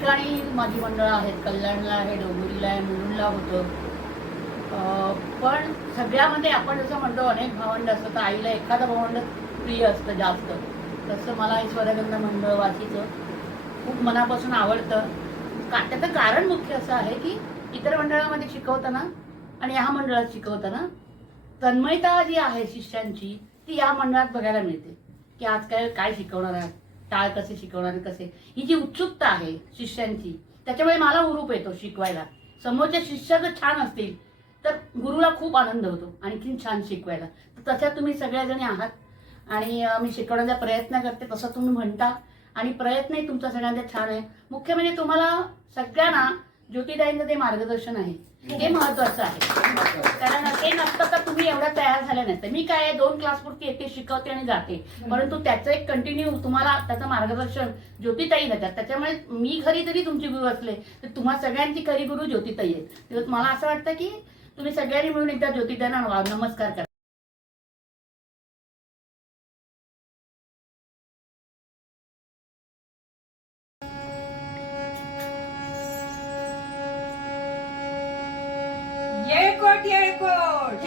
ठिकाणी माझी मंडळं आहेत. कल्याणला आहे, डोंबिवलीला आहे, मुलुंडला होतं. पण सगळ्यामध्ये आपण जसं म्हणतो अनेक भावंड असतं, तर आईला एखादं भावंड प्रिय असतं जास्त. तसं मला ईश्वरगंध मंडळ वाचीचं खूप मनापासून आवडतं. त्याचं कारण मुख्य असं आहे की इतर मंडळामध्ये शिकवताना आणि ह्या मंडळात शिकवताना तन्मयता जी आहे शिष्यांची ती या मंडळात बघायला मिळते. की आज काय शिकवणार आहे, टाळ कसे शिकवणार, कसे, ही जी उत्सुकता आहे शिष्यांची, त्याच्यामुळे मला हुरूप येतो शिकवायला. समोरच्या शिष्य जर छान असतील तर गुरुला खूप आनंद होतो आणखीन छान शिकवायला. तर तशा तुम्ही सगळ्याजणी आहात आणि मी शिकवण्याचा प्रयत्न करते तसं तुम्ही म्हणता आणि प्रयत्नही तुमचा सगळ्यांचा छान आहे. मुख्य म्हणजे तुम्हाला सगळ्यांना ज्योतिताईंचं ते मार्गदर्शन आहे ते महत्वाचं आहे. कारण ते नसतं तर तुम्ही एवढ्या तयार झाल्या नसतं. मी काय 2 क्लासपुरती येते, शिकवते आणि जाते, परंतु त्याचं एक कंटिन्यू तुम्हाला त्याचं मार्गदर्शन ज्योतिताई देतात. त्याच्यामुळे मी खरी तरी तुमची गुरु असले तर तुम्हा सगळ्यांची खरी गुरु ज्योतिताई आहेत. मला असं वाटतं की तुम्ही सगळ्यांनी मिळून एकदा ज्योतिताईंना नमस्कार करा. येळकोट येळकोट.